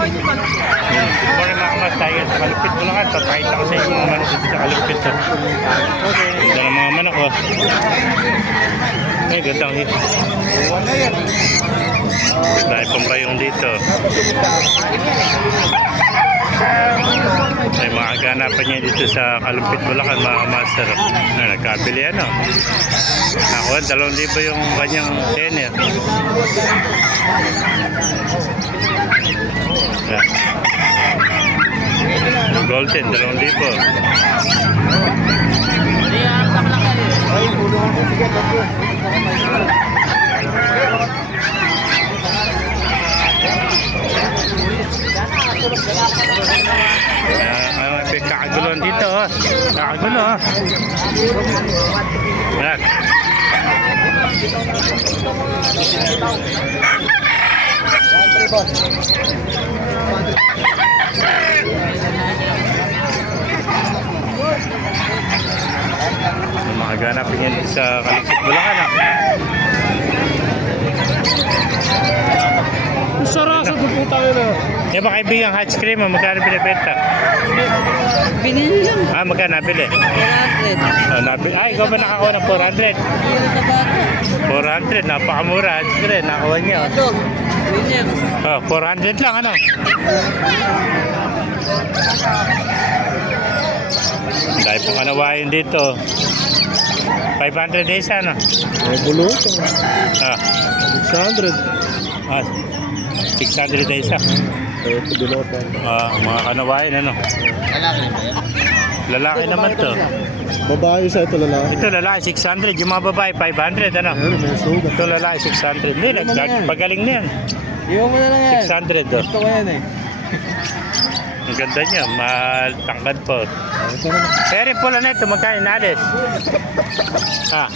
Good morning mga kamas, tayo sa Kalupit Bulacan. Papakita ko sa inyo mga manok dito sa Kalupit. Ganda ng mga manok. Ay, ganda ang hit. Dahil pambayong dito. May mga ganapan niya dito sa Kalupit Bulacan mga master. Nagkabili ano. Ako, 2,000 yung kanyang tenner. Golden, 2,000. Kakagulon dito, oh. Kakagulo, oh. Yan. Makaganapin yan sa Kalupit Bulacan, ah. Sarap sa po tayo na. Yung ba kaibigang hot cream, magkano binibenta? Binili lang. Ah, magkano nabili? 400. Oh, nabili. Ay, ikaw ba nakakuha ng 400? Bili sa bata. 400, napakamura. Hot cream, nakakuha niya. Ito. Winner. Oh, 400 lang, ano? Dahil po kanawain dito. 500 na isa, no? May bulot. Ah, 600. ah 600 na isa. Ito bulot. Mga kanawain, ano? Lalaki ba yan? Lalaki naman to. Babae sa ito lalaki. Ito lalaki 600, yung mga babae 500, ano? Ayun, may sugat. Ito lalaki 600. Hindi, pagaling na yan. Iwan mo na lang yan. 600, oh. Gusto ko yan eh. Ang ganda niya, matangkad po. Ito na. Pero pula na ito, magkano inalis? Ha?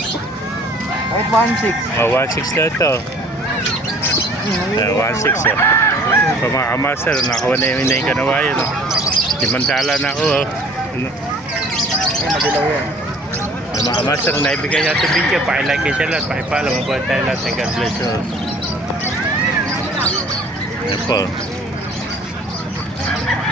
Kahit 1.6. Oh, 1.6 na ito. 1.6, oh. So, mga kamaster, nakawa na yung kanawayan, oh. Dimantala na ako, oh. Ano? Ay, madilaw yan. Mga kamaster, naibigay niya ito video. Pakilike kayo siya lahat, pakipala, mabuhay tayo lahat. God bless you. Yan po.